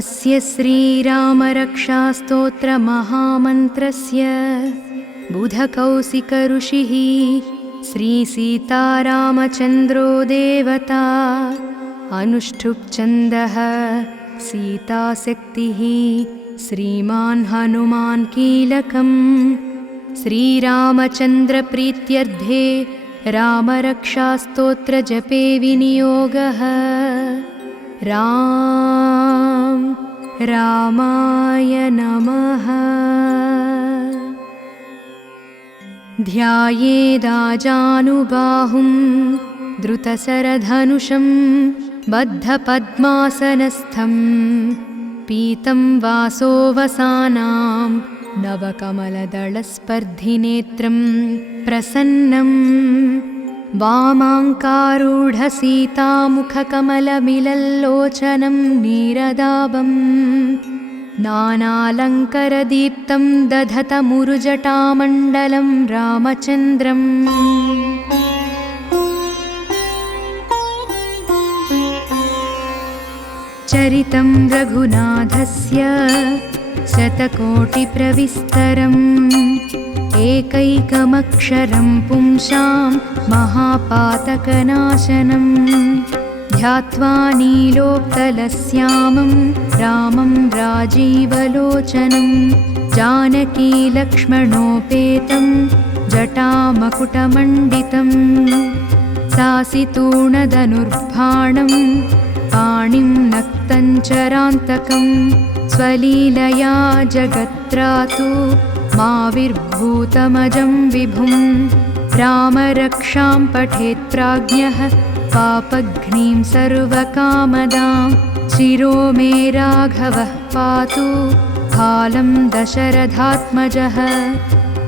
अस्य श्रीरामरक्षास्तोत्रमहामन्त्रस्य बुधकौशिकऋषिः श्रीसीतारामचन्द्रो देवता अनुष्ठुप्छन्दः सीताशक्तिः श्रीमान् हनुमान् कीलकम् श्रीरामचन्द्रप्रीत्यर्थे रामरक्षास्तोत्रजपे विनियोगः। रामाय नमः। ध्यायेदाजानुबाहुं द्रुतशरधनुषं बद्धपद्मासनस्थं पीतं वासोऽवसानां नवकमलदलस्पर्धिनेत्रं प्रसन्नं वामाङ्कारूढसीतामुखकमलमिलल्लोचनं नीरदाभं नानालङ्करदीप्तं दधतमुरुजटामण्डलं रामचन्द्रम्। चरितं रघुनाथस्य शतकोटिप्रविस्तरम् एकैकमक्षरं पुंसां महापातकनाशनं ध्यात्वा नीलोत्पलश्यामं रामं राजीवलोचनं जानकीलक्ष्मणोपेतं जटामकुटमण्डितं सासितूणधनुर्बाणं पाणिं नक्तञ्चरान्तकं स्वलीलया जगत्रातु माविर्भूतमजं विभुं रामरक्षां पठेत् प्राज्ञः पापघ्नीं सर्वकामदां शिरो मे राघवः पातु कालं दशरथात्मजः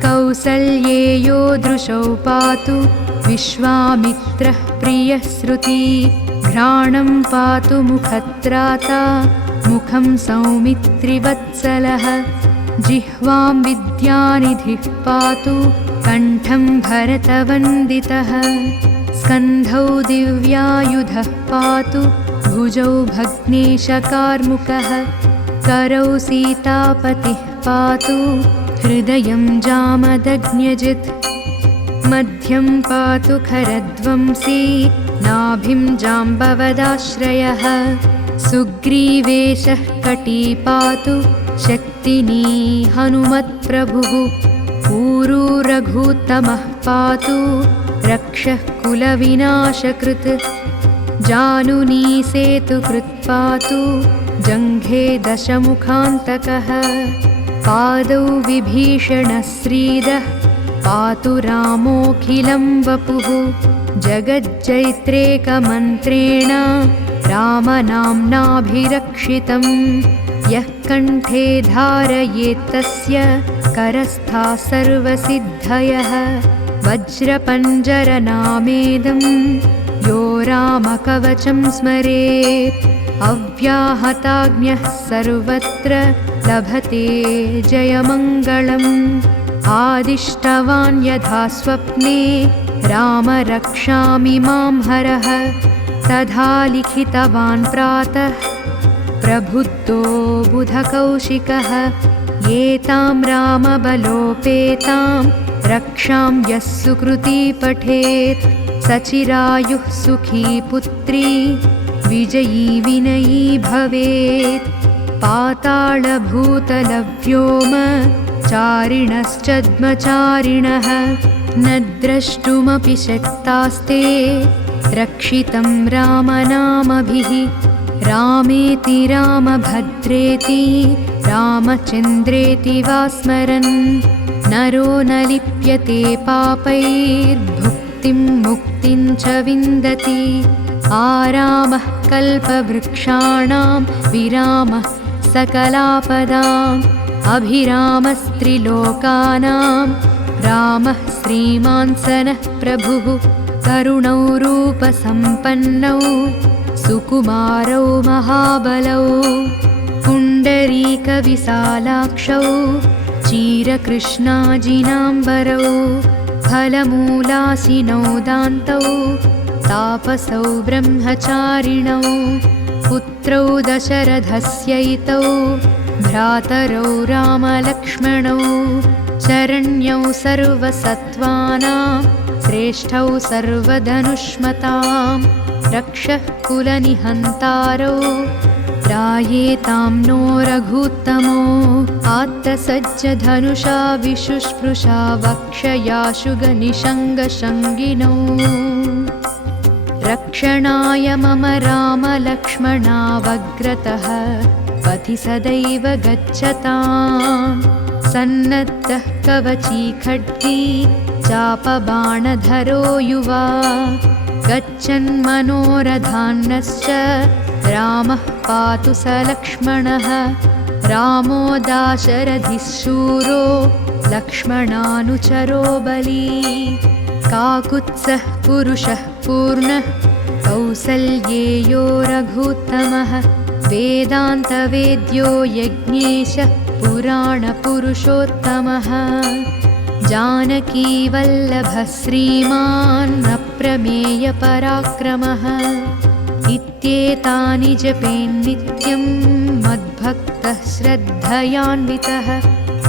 कौसल्येयो दृशौ पातु विश्वामित्रः प्रियः श्रुति घ्राणं पातु मुखत्राता मुखं सौमित्रिवत्सलः जिह्वां विद्यानिधिः पातु कण्ठं भरतवन्दितः स्कन्धौ दिव्यायुधः पातु भुजौ भग्नेशकार्मुकः करौ सीतापतिः पातु हृदयं जामदग्न्यजित् मध्यं पातु खरध्वंसी नाभिं जाम्बवदाश्रयः सुग्रीवेशः कटी पातु शक्तिनी हनुमत्प्रभुः ऊरू रघुत्तमः पातु रक्षः कुलविनाशकृत् जानुनी सेतुकृत् पातु जङ्घे दशमुखान्तकः पादौ विभीषणश्रीदः पातु रामोऽखिलं वपुः जगज्जैत्रेकमन्त्रेण रामनाम्नाभिरक्षितं यः कण्ठे धारयेत्तस्य करस्थाः सर्वसिद्धयः वज्रपञ्जरनामेदं यो रामकवचं स्मरेत् अव्याहताज्ञः सर्वत्र लभते जयमङ्गलम् आदिष्टवान् यथा स्वप्ने राम रक्षामि मां हरः तथा लिखितवान् प्रातः प्रबुद्धो बुधकौशिकः एतां रामबलोपेतां रक्षां यः सुकृती पठेत् सचिरायुः सुखी पुत्री विजयी विनयी भवेत् पातालभूतलव्योम चारिणश्चद्मचारिणः न द्रष्टुमपि शक्तास्ते रक्षितं रामनामभिः रामेति रामभद्रेति रामचन्द्रेति वा स्मरन् नरो न लिप्यते पापैर्भुक्तिं मुक्तिं च विन्दति आरामः कल्पवृक्षाणां विरामः सकलापदाम् अभिरामस्त्रिलोकानां रामः श्रीमान् सनः प्रभुः करुणौ रूपसम्पन्नौ सुकुमारौ महाबलौ पुण्डरीकविशालाक्षौ चीरकृष्णाजिनाम्बरौ फलमूलासिनौ दान्तौ तापसौ ब्रह्मचारिणौ पुत्रौ दशरथस्यैतौ भ्रातरौ रामलक्ष्मणौ शरण्यौ सर्वसत्त्वानां श्रेष्ठौ सर्वधनुष्मतां रक्षः कुलनिहन्तारौ त्रायेतां नो रघूत्तमो आत्तसज्जधनुषा विशुष्पृशा वक्षयाशुगनिषङ्गशङ्गिनौ रक्षणाय मम रामलक्ष्मणावग्रतः पथि सदैव गच्छताम् सन्नद्धः कवची खड्गी चापबाणधरो युवा गच्छन्मनोरथान्नश्च रामः पातु स लक्ष्मणः रामो दाशरथिः शूरो लक्ष्मणानुचरो बली काकुत्सः पुरुषः पूर्णः कौसल्येयो रघूत्तमः वेदान्तवेद्यो यज्ञेशः पुराणपुरुषोत्तमः जानकीवल्लभः श्रीमान् अप्रमेयपराक्रमः इत्येतानि जपेन्नित्यं मद्भक्तः श्रद्धयान्वितः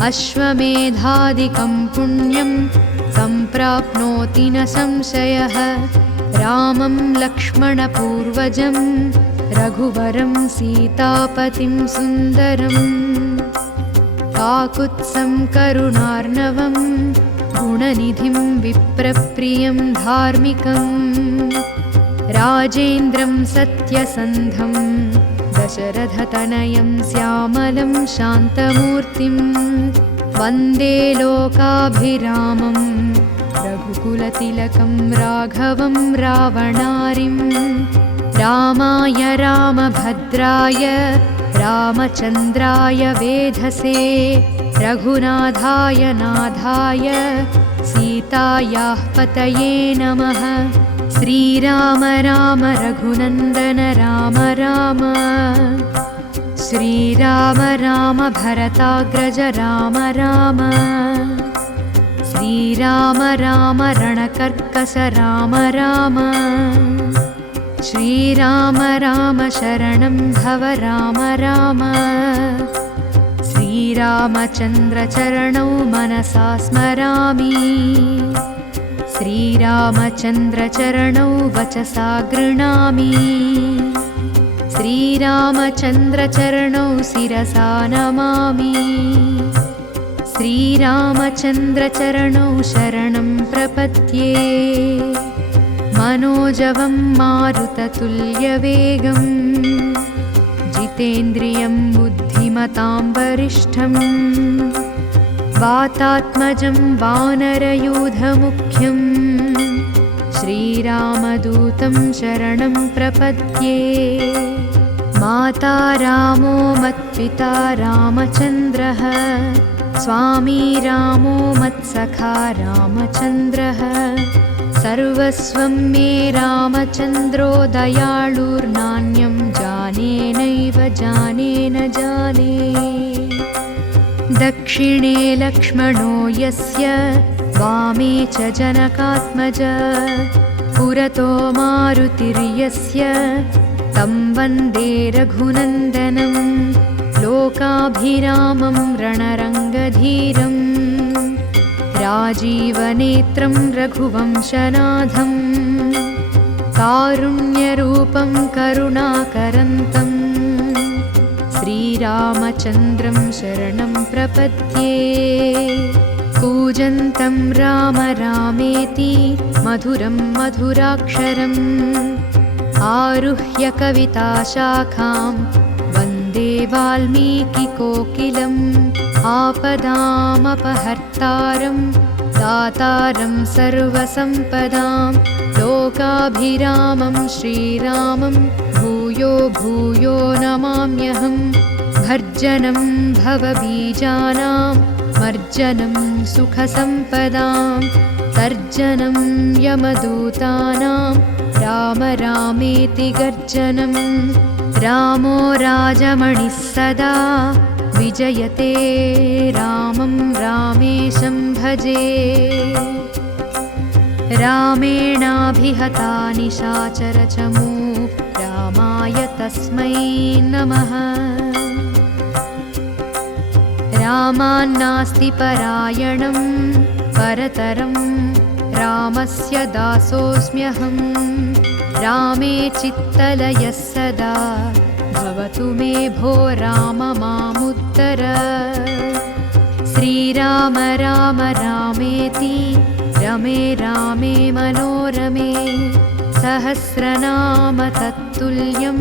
अश्वमेधादिकं पुण्यं सम्प्राप्नोति न संशयः रामं लक्ष्मणपूर्वजं रघुवरं सीतापतिं सुन्दरम् काकुत्सं करुणार्णवं गुणनिधिं विप्रप्रियं धार्मिकम् राजेन्द्रं सत्यसन्धं दशरथतनयं श्यामलं शान्तमूर्तिं वन्दे लोकाभिरामं रघुकुलतिलकं राघवं रावणारिं रामाय रामभद्राय रामचन्द्राय वेधसे रघुनाथाय नाथाय सीतायाः पतये नमः श्रीराम राम रघुनन्दन राम राम श्रीराम राम भरताग्रज राम राम श्रीराम राम रणकर्कश राम राम श्रीराम राम शरणं भव राम राम श्रीरामचन्द्रचरणौ मनसा स्मरामि श्रीरामचन्द्रचरणौ वचसा गृह्णामि श्रीरामचन्द्रचरणौ शिरसा नमामि श्रीरामचन्द्रचरणौ शरणं प्रपद्ये मनोजवं मारुततुल्यवेगं जितेन्द्रियं बुद्धिमतां वरिष्ठं वातात्मजं वानरयूथमुख्यं श्रीरामदूतं शरणं प्रपद्ये माता रामो मत्पिता रामचन्द्रः स्वामी रामो मत्सखा रामचन्द्रः सर्वस्वं मे रामचन्द्रो दयाळुर्नान्यं जाने नैव जाने न जाने दक्षिणे लक्ष्मणो यस्य वामे च जनकात्मज पुरतो मारुतिर्यस्य तं वन्दे रघुनन्दनं लोकाभिरामं रणरङ्गधीरम् राजीवनेत्रं रघुवंशनाथं कारुण्यरूपं करुणाकरन्तं श्रीरामचन्द्रं शरणं प्रपद्ये कूजन्तं राम रामेति मधुरं मधुराक्षरम् आरुह्य कविताशाखां वन्दे वाल्मीकिकोकिलम् आपदामपहर्तारं दातारं सर्वसम्पदां लोकाभिरामं श्रीरामं भूयो भूयो नमाम्यहं भर्जनं भवबीजानां मर्जनं सुखसम्पदां तर्जनं यमदूतानां राम रामेति गर्जनं रामो राजमणिः सदा विजयते रामं रामेशं भजे रामेणाभिहता निशाचरचमूः रामाय तस्मै नमः। रामान्नास्ति परायणं परतरं रामस्य दासोऽस्म्यहं। रामे चित्तलयः सदा भवतु मे भो राम मामुत्तर। श्रीराम राम रामेति रमे रामे मनोरमे। सहस्रनाम तत्तुल्यं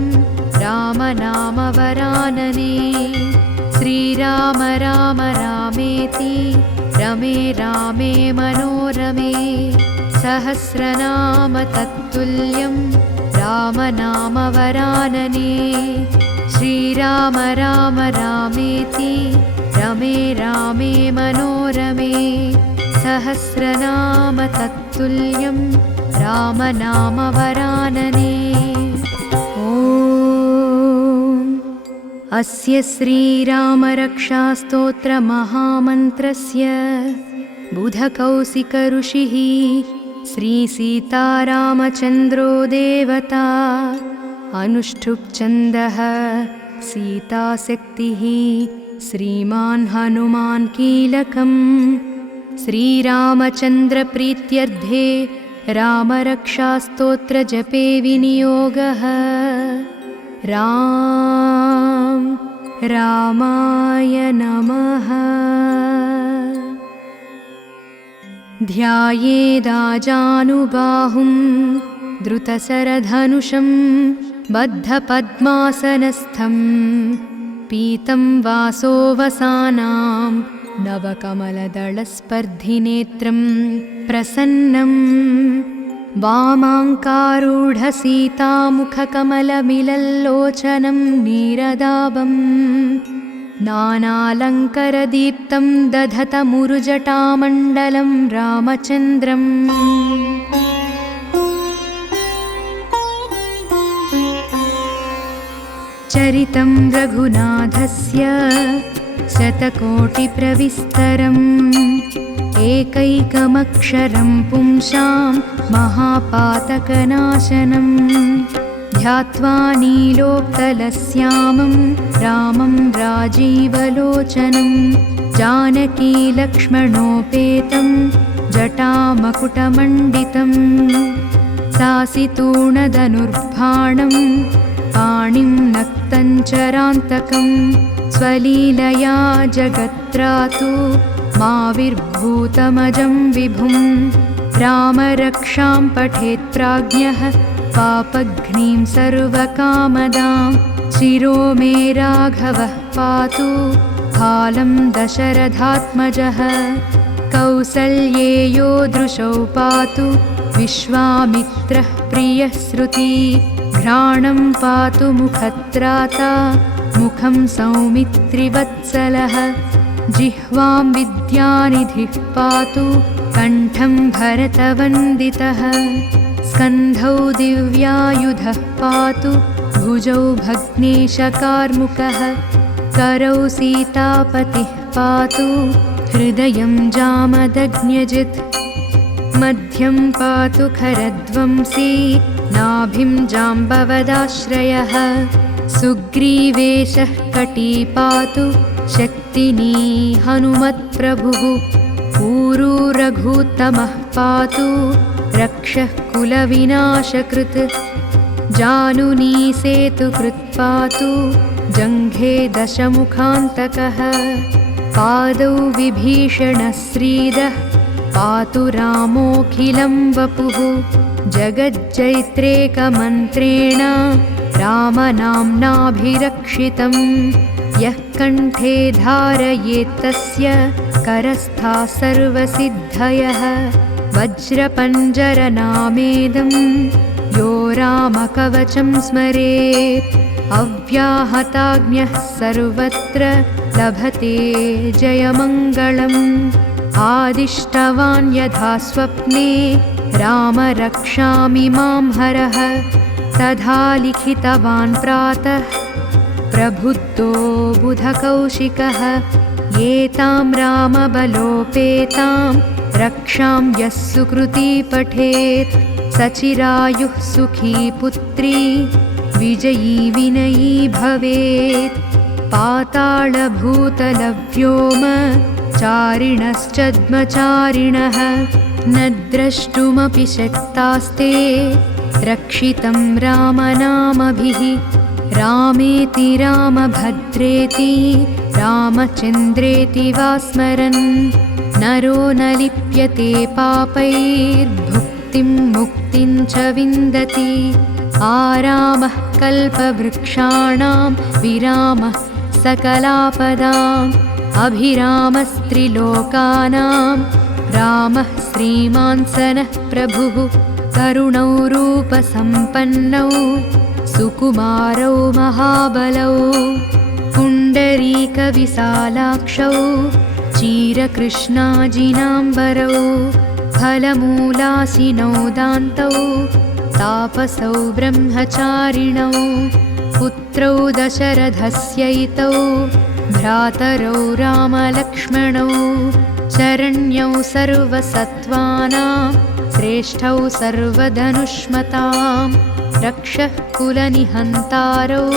रामनाम वरानने। श्रीराम राम रामेति रमे रामे मनोरमे। सहस्रनाम तत्तुल्यं रामनाम वरानने। श्रीराम राम रामेति रमे रामे मनोरमे। सहस्रनाम तत्तुल्यं रामनाम वरानने। ॐ अस्य श्रीरामरक्षास्तोत्रमहामन्त्रस्य बुधकौशिकऋषिः श्रीसीतारामचन्द्रो देवता। अनुष्ठुप्छन्दः सीताशक्तिः श्रीमान् हनुमान् कीलकम्। श्रीरामचन्द्रप्रीत्यर्थे रामरक्षास्तोत्रजपे विनियोगः। रामाय नमः। ध्यायेदाजानुबाहुं द्रुतशरधनुषं बद्धपद्मासनस्थं। पीतं वासोऽवसानां नवकमलदलस्पर्धिनेत्रं प्रसन्नं। वामाङ्कारूढसीतामुखकमलमिलल्लोचनं नीरदाभं। नानालङ्करदीप्तं दधतमुरुजटामण्डलं रामचन्द्रम्। चरितं रघुनाथस्य शतकोटिप्रविस्तरम्। एकैकमक्षरं पुंसां महापातकनाशनं। ध्यात्वा नीलोत्पलश्यामं रामं राजीवलोचनं। जानकीलक्ष्मणोपेतं जटामकुटमण्डितं। सासितूणधनुर्बाणं पाणिं नक्तञ्चरान्तकं। स्वलीलया जगत्रातु माविर्भूतमजं विभुं। रामरक्षां पठेत् प्राज्ञः पापघ्नीं सर्वकामदां। शिरो मे राघवः पातु कालं दशरथात्मजः। कौसल्येयो दृशौ पातु विश्वामित्रः प्रियः श्रुति। घ्राणं पातु मुखत्राता मुखं सौमित्रिवत्सलः। जिह्वां विद्यानिधिः पातु कण्ठं भरतवन्दितः। स्कन्धौ दिव्यायुधः पातु भुजौ भग्नेशकार्मुकः। करौ सीतापतिः पातु हृदयं जामदग्न्यजित्। मध्यं पातु खरध्वंसी नाभिं जाम्बवदाश्रयः। सुग्रीवेशः कटी पातु शक्तिनी हनुमत्प्रभुः। ऊरू रघुत्तमः पातु रक्षः कुलविनाशकृत्। जानुनी सेतुकृत् पातु जङ्घे दशमुखान्तकः। पादौ विभीषणश्रीदः पातु रामोऽखिलं वपुः। जगज्जैत्रेकमन्त्रेण रामनाम्नाभिरक्षितं। यः कण्ठे धारयेत्तस्य करस्था सर्वसिद्धयः। वज्रपञ्जरनामेदं यो रामकवचं स्मरेत्। अव्याहताज्ञः सर्वत्र लभते जयमङ्गलम्। आदिष्टवान् यथा स्वप्ने राम रक्षामि मां हरः। तथा लिखितवान् प्रातः प्रबुद्धो बुधकौशिकः। एतां रामबलोपेतां रक्षां यः सुकृती पठेत्। सचिरायुः सुखी पुत्री विजयी विनयी भवेत्। पातालभूतलव्योम चारिणश्चद्मचारिणः न द्रष्टुमपि शक्तास्ते रक्षितं रामनामभिः। रामेति रामभद्रेति रामचन्द्रेति वा स्मरन् नरो न लिप्यते पापैर्भुक्तिं मुक्तिं च विन्दति। आरामः कल्पवृक्षाणां विरामः सकलापदाम् अभिरामस्त्रिलोकानां रामः श्रीमान् सनः प्रभुः। करुणौ रूपसम्पन्नौ सुकुमारौ महाबलौ पुण्डरीकविशालाक्षौ चीरकृष्णाजिनाम्बरौ फलमूलासिनौ दान्तौ तापसौ ब्रह्मचारिणौ पुत्रौ दशरथस्यैतौ भ्रातरौ रामलक्ष्मणौ शरण्यौ सर्वसत्त्वानां श्रेष्ठौ सर्वधनुष्मतां रक्षः कुलनिहन्तारौ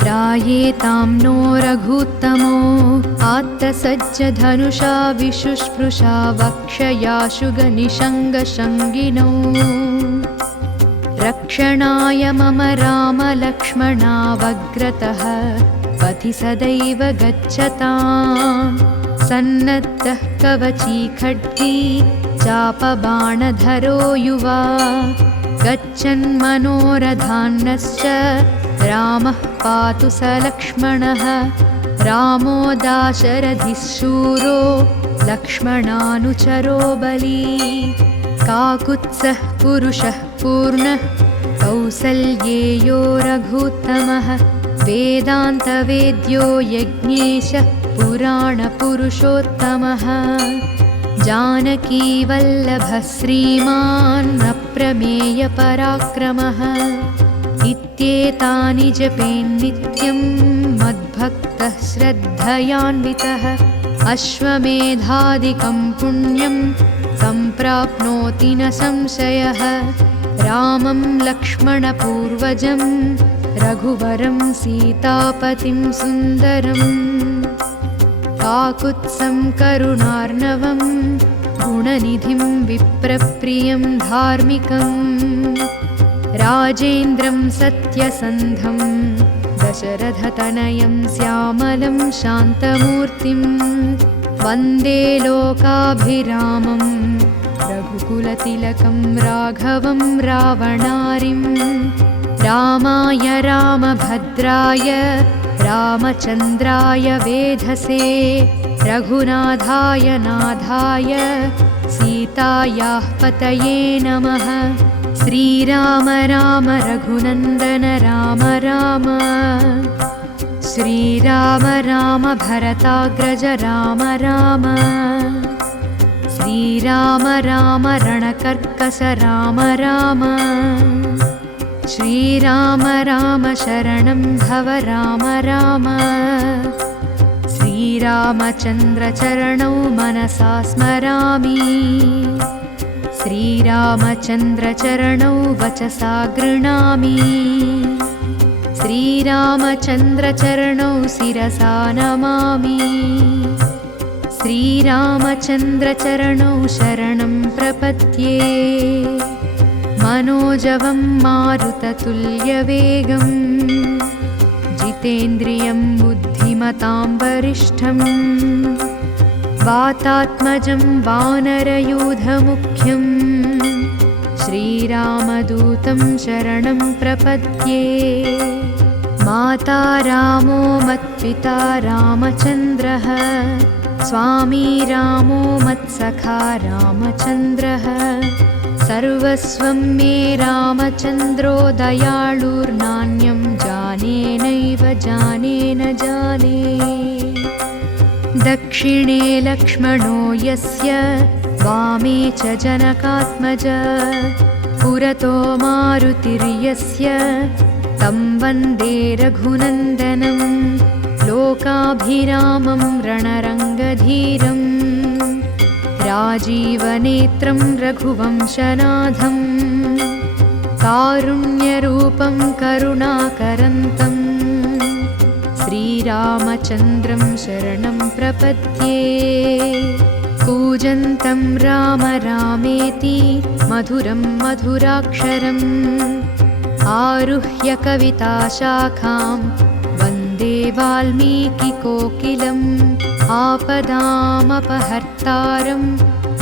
त्रायेतां नो रघूत्तमो। आत्तसज्जधनुषा विशुष्पृशा वक्षयाशुगनिषङ्गशङ्गिनौ रक्षणाय मम रामलक्ष्मणावग्रतः पथि सदैव गच्छताम्। सन्नद्धः कवची खड्गी चापबाणधरो युवा गच्छन्मनोरथान्नश्च रामः पातु स लक्ष्मणः। रामो दाशरथिः शूरो लक्ष्मणानुचरो बली काकुत्सः पुरुषः पूर्णः कौसल्येयो रघूत्तमः। वेदान्तवेद्यो यज्ञेशः पुराणपुरुषोत्तमः जानकीवल्लभः श्रीमान् अप्रमेयपराक्रमः। इत्येतानि जपेन्नित्यं मद्भक्तः श्रद्धयान्वितः अश्वमेधादिकं पुण्यं सम्प्राप्नोति न संशयः। रामं लक्ष्मणपूर्वजं रघुवरं सीतापतिं सुन्दरम् काकुत्सं करुणार्णवं गुणनिधिं विप्रप्रियं धार्मिकम् राजेन्द्रं सत्यसन्धं दशरथतनयं श्यामलं शान्तमूर्तिं वन्दे लोकाभिरामं रघुकुलतिलकं राघवं रावणारिं। रामाय रामभद्राय रामचन्द्राय वेधसे रघुनाथाय नाथाय सीतायाः पतये नमः। श्रीराम राम रघुनन्दन राम राम श्रीराम राम भरताग्रज राम राम श्रीराम राम रणकर्कश राम राम श्रीराम राम शरणं भव राम राम। श्रीरामचन्द्रचरणौ मनसा स्मरामि श्रीरामचन्द्रचरणौ वचसा गृह्णामि श्रीरामचन्द्रचरणौ शिरसा नमामि श्रीरामचन्द्रचरणौ शरणं प्रपद्ये। मनोजवं मारुततुल्यवेगं जितेन्द्रियं बुद्धिमतां वरिष्ठं वातात्मजं वानरयूथमुख्यं श्रीरामदूतं शरणं प्रपद्ये। माता रामो मत्पिता रामचन्द्रः स्वामी रामो मत्सखा रामचन्द्रः सर्वस्वं मे रामचन्द्रो दयाळुर्नान्यं जाने नैव जाने न जाने। दक्षिणे लक्ष्मणो यस्य वामे च जनकात्मज पुरतो मारुतिर्यस्य तं वन्दे रघुनन्दनं लोकाभिरामं रणरङ्गधीरम् राजीवनेत्रं रघुवंशनाथं कारुण्यरूपं करुणाकरन्तं श्रीरामचन्द्रं शरणं प्रपद्ये। कूजन्तं राम रामेति मधुरं मधुराक्षरम् आरुह्य कविताशाखां वन्दे वाल्मीकिकोकिलम्। आपदामपहर्तारं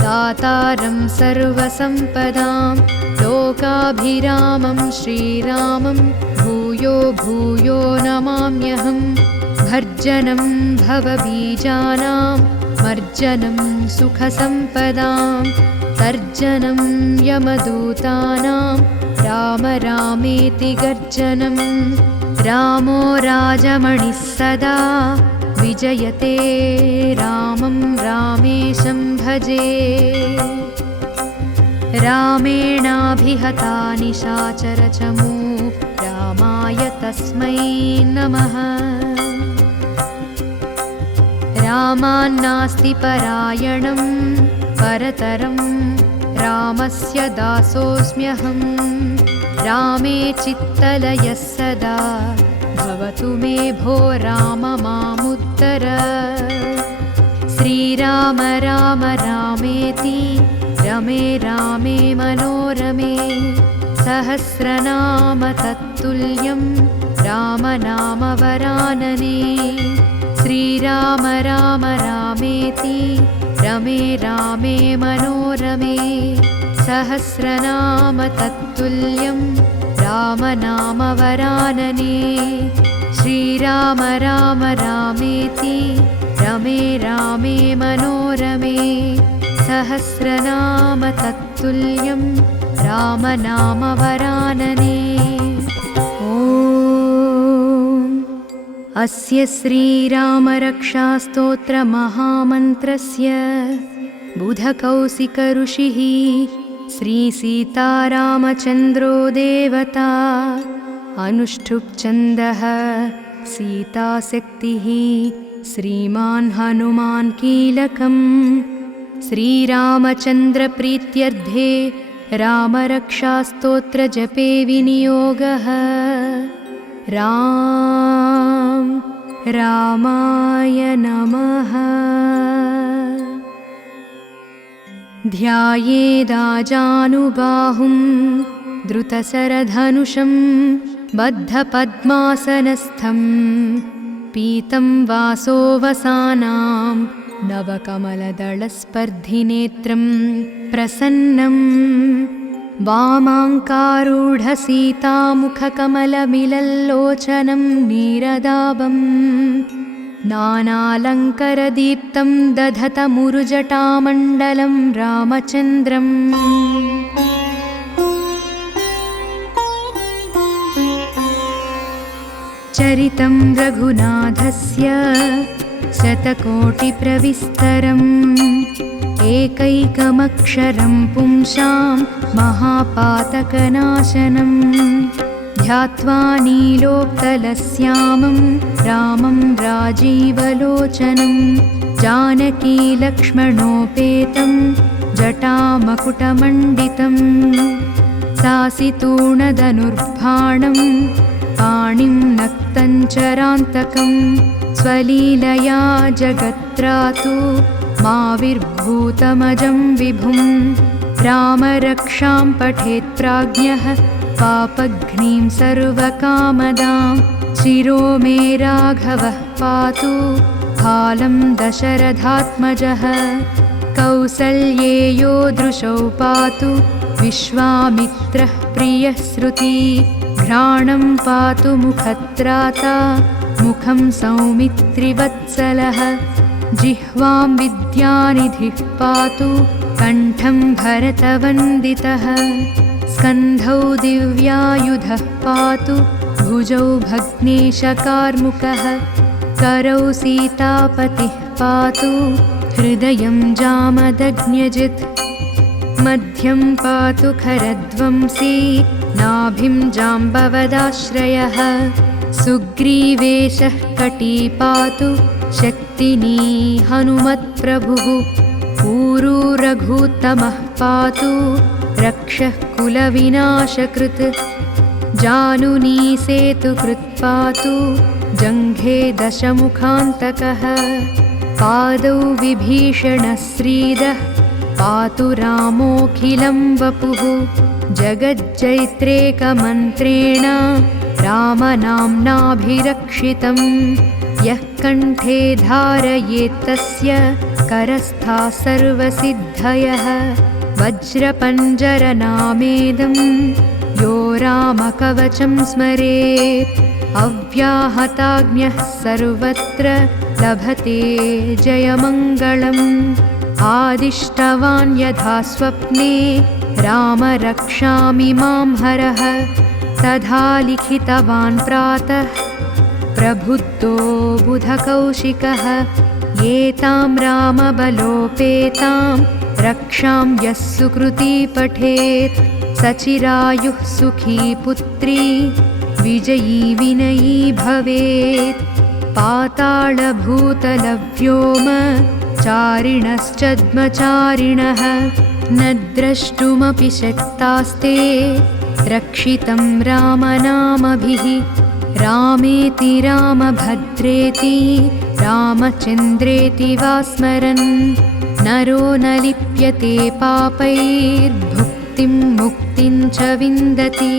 दातारं सर्वसम्पदां लोकाभिरामं श्रीरामं भूयो भूयो नमाम्यहम्। भर्जनं भवबीजानां मर्जनं सुखसम्पदां तर्जनं यमदूतानां राम रामेति गर्जनं। रामो राजमणिः सदा विजयते रामं रामेशं भजे। रामेणाभिहता निशाचरचमू रामाय तस्मै नमः। रामान्नास्ति परायणं परतरं रामस्य दासोऽस्म्यहम्। रामे चित्तलयः सदा भवतु मे भो राम मामुत्तर। श्रीराम राम रामेति रमे रामे मनोरमे सहस्रनाम तत्तुल्यं रामनाम वरानने। श्रीराम राम रामेति रमे रामे मनोरमे सहस्रनाम तत्तुल्यं रामनाम वरानने। श्रीराम राम रामेति रमे रामे मनोरमे सहस्रनाम तत्तुल्यं रामनाम वरानने। अस्य श्रीरामरक्षास्तोत्रमहामन्त्रस्य बुधकौशिकऋषिः श्रीसीतारामचन्द्रो देवता अनुष्ठुप्छन्दः सीताशक्तिः श्रीमान् हनुमान् कीलकम्। श्रीरामचन्द्रप्रीत्यर्थे रामरक्षास्तोत्रजपे विनियोगः। रामाय नमः। ध्यायेदाजानुबाहुं द्रुतशरधनुषं बद्धपद्मासनस्थं पीतं वासोऽवसानां नवकमलदलस्पर्धिनेत्रं प्रसन्नं वामाङ्कारूढसीतामुखकमलमिलल्लोचनं नीरदाभं नानालङ्करदीप्तं दधतमुरुजटामण्डलं रामचन्द्रम्। चरितं रघुनाथस्य शतकोटिप्रविस्तरम् एकैकमक्षरं पुंसां महापातकनाशनं ध्यात्वा नीलोत्पलश्यामं रामं राजीवलोचनं जानकीलक्ष्मणोपेतं जटामकुटमण्डितं सासितूणधनुर्बाणं पाणिं नक्तञ्चरान्तकं स्वलीलया जगत्रातु माविर्भूतमजं विभुं रामरक्षां पठेत् प्राज्ञः पापघ्नीं सर्वकामदां शिरो मे राघवः पातु कालं दशरथात्मजः कौसल्येयो दृशौ पातु विश्वामित्रः प्रियः श्रुति घ्राणं पातु मुखत्राता मुखं सौमित्रिवत्सलः जिह्वां विद्यानिधिः पातु कण्ठं भरतवन्दितः स्कन्धौ दिव्यायुधः पातु भुजौ भग्नेशकार्मुकः करौ सीतापतिः पातु हृदयं जामदग्न्यजित् मध्यं पातु खरध्वंसी नाभिं जाम्बवदाश्रयः सुग्रीवेशः कटी पातु शक्तिनी हनुमत्प्रभुः ऊरू रघुत्तमः पातु रक्षः कुलविनाशकृत् जानुनी सेतुकृत्पातु जङ्घे दशमुखान्तकः पादौ विभीषणश्रीदः पातु रामोऽखिलं वपुः जगज्जैत्रेकमन्त्रेण रामनाम्नाभिरक्षितं यः कण्ठे धारयेत्तस्य करस्थाः सर्वसिद्धयः वज्रपञ्जरनामेदं यो रामकवचं स्मरेत् अव्याहताज्ञः सर्वत्र लभते जयमङ्गलम् आदिष्टवान् यथा स्वप्ने राम रक्षामि मां हरः तथा लिखितवान् प्रातः प्रबुद्धो बुधकौशिकः एतां रामबलोपेतां रक्षां यः सुकृती पठेत् सचिरायुः सुखी पुत्री विजयी विनयी भवेत् पातालभूतलव्योम चारिणश्चद्मचारिणः न द्रष्टुमपि शक्तास्ते रक्षितं रामनामभिः रामेति रामभद्रेति रामचन्द्रेति वा स्मरन् नरो न लिप्यते पापैर्भुक्तिं मुक्तिं च विन्दति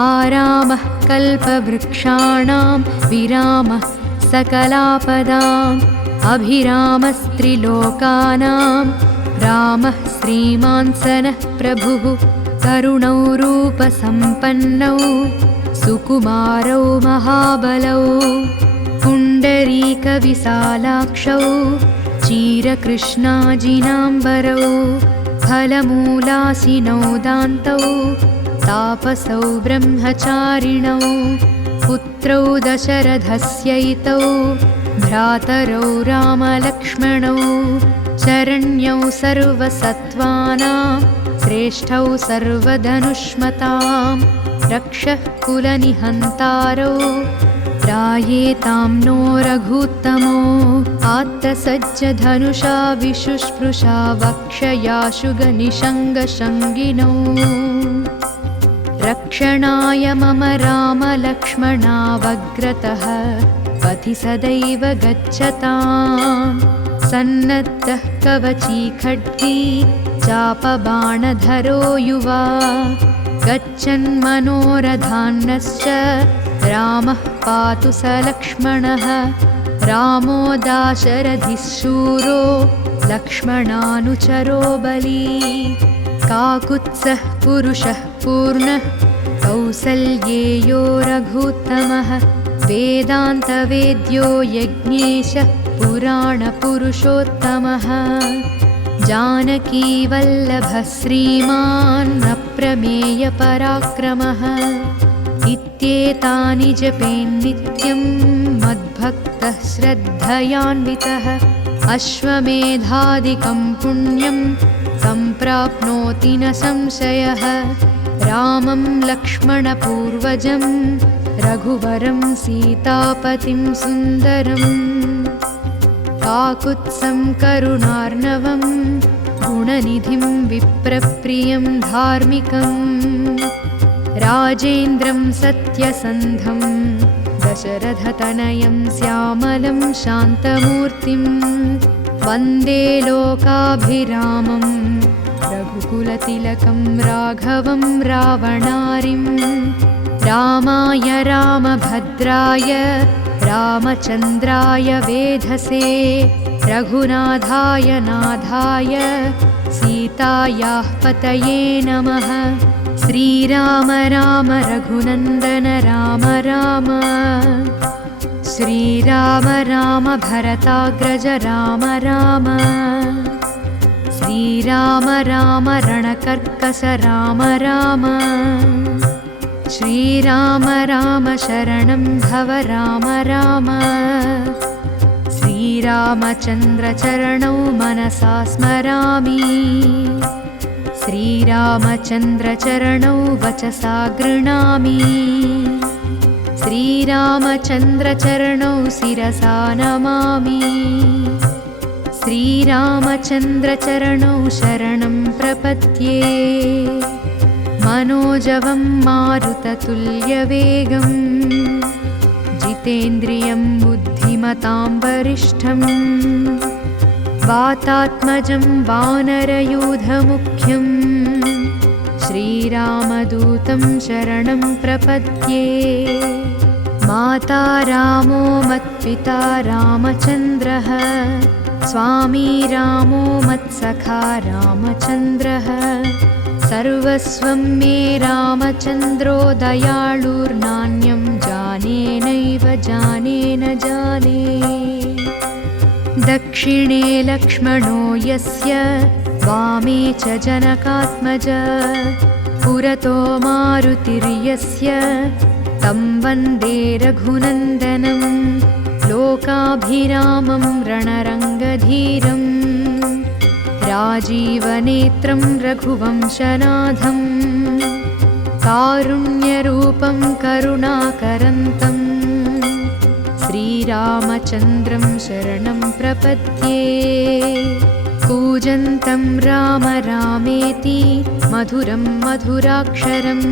आरामः कल्पवृक्षाणां विरामः सकलापदाम् अभिरामस्त्रिलोकानां रामः श्रीमान् सनः प्रभुः करुणौ रूपसम्पन्नौ सुकुमारौ महाबलौ पुण्डरीकविशालाक्षौ चीरकृष्णाजिनाम्बरौ फलमूलासिनौ दान्तौ तापसौ ब्रह्मचारिणौ पुत्रौ दशरथस्यैतौ भ्रातरौ रामलक्ष्मणौ शरण्यौ सर्वसत्त्वानां श्रेष्ठौ सर्वधनुष्मतां रक्षः कुलनिहन्तारौ त्रायेतां नो रघुत्तमो आत्तसज्जधनुषा विशुष्पृशा वक्षयाशुगनिषङ्गशङ्गिनौ रक्षणाय मम रामलक्ष्मणावग्रतः पथि सदैव गच्छताम् सन्नद्धः कवची खड्गी चापबाणधरो युवा गच्छन्मनोरथान्नश्च रामः पातु स लक्ष्मणः रामो दाशरथिः शूरो लक्ष्मणानुचरो बली काकुत्सः पुरुषः पूर्णः कौसल्येयो रघुत्तमः वेदान्तवेद्यो यज्ञेशः पुराणपुरुषोत्तमः जानकीवल्लभः श्रीमान् अप्रमेयपराक्रमः इत्येतानि जपेन्नित्यं मद्भक्तः श्रद्धयान्वितः अश्वमेधादिकं पुण्यं सम्प्राप्नोति न संशयः रामं लक्ष्मणपूर्वजं रघुवरं सीतापतिं सुन्दरम् काकुत्सं करुणार्णवं गुणनिधिं विप्रप्रियं धार्मिकम् राजेन्द्रं सत्यसन्धं दशरथतनयं श्यामलं शान्तमूर्तिं वन्दे लोकाभिरामं रघुकुलतिलकं राघवं रावणारिं रामाय रामभद्राय रामचन्द्राय वेधसे रघुनाथाय नाथाय सीतायाः पतये नमः श्रीराम राम रघुनन्दन राम राम श्रीराम राम भरताग्रज राम राम श्रीराम राम रणकर्कश राम राम श्रीराम राम शरणं भव राम राम श्रीरामचन्द्रचरणौ मनसा स्मरामि श्रीरामचन्द्रचरणौ वचसा गृह्णामि श्रीरामचन्द्रचरणौ शिरसा नमामि श्रीरामचन्द्रचरणौ शरणं प्रपद्ये। मनोजवं मारुततुल्यवेगम् जितेन्द्रियं बुद्धिमतां वरिष्ठम् वातात्मजं वानरयूथमुख्यं श्रीरामदूतं शरणं प्रपद्ये। माता रामो मत्पिता रामचन्द्रः स्वामी रामो मत्सखा रामचन्द्रः सर्वस्वं मे रामचन्द्रो दयाळुर्नान्यं जाने नैव जाने न जाने। दक्षिणे लक्ष्मणो यस्य वामे च जनकात्मज पुरतो मारुतिर्यस्य तं वन्दे रघुनन्दनं लोकाभिरामं रणरङ्गधीरम् राजीवनेत्रं रघुवंशनाथं कारुण्यरूपं करुणाकरन्तं श्रीरामचन्द्रं शरणं प्रपद्ये। कूजन्तं राम रामेति मधुरं मधुराक्षरम्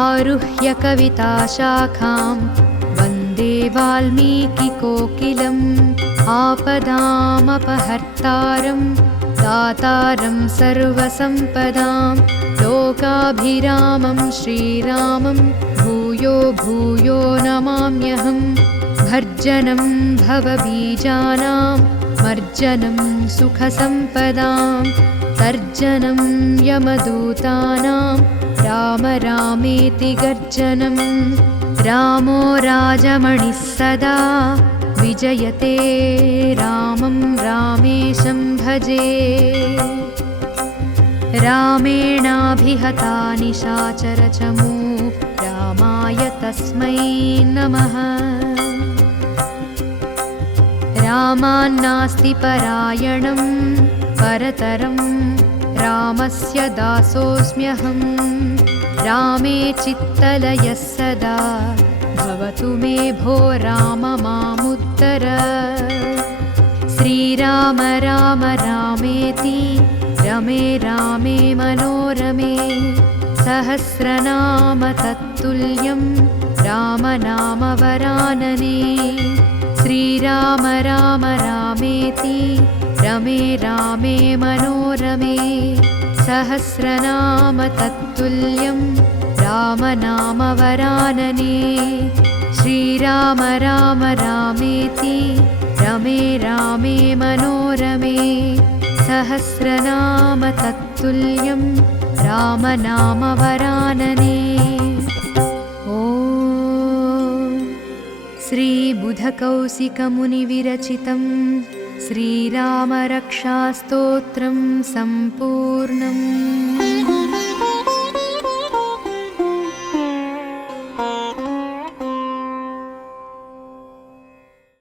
आरुह्य कविताशाखां वन्दे वाल्मीकिकोकिलम् आपदामपहर्तारं दातारं सर्वसम्पदां लोकाभिरामं श्रीरामं भूयो भूयो नमाम्यहम्। भर्जनं भवबीजानां मर्जनं सुखसम्पदां तर्जनं यमदूतानां राम रामेति गर्जनं। रामो राजमणिः सदा विजयते रामं रामेशं भजे। रामेणाभिहता निशाचरचमू रामाय तस्मै नमः। रामान्नास्ति परायणं परतरं रामस्य दासोऽस्म्यहं। रामे चित्तलयः सदा भवतु मे भो राम मामुत्तर। श्रीराम राम रामेति रमे रामे मनोरमे सहस्रनाम तत्तुल्यं रामनाम वरानने। श्रीराम राम रामेति रमे रामे मनोरमे सहस्रनाम तत्तुल्यं रामनाम वरानने। श्रीराम राम रामेति रमे रामे मनोरमे सहस्रनाम तत्तुल्यं रामनाम वरानने। ॐ श्रीबुधकौशिकमुनिविरचितं श्रीरामरक्षास्तोत्रं सम्पूर्णम्।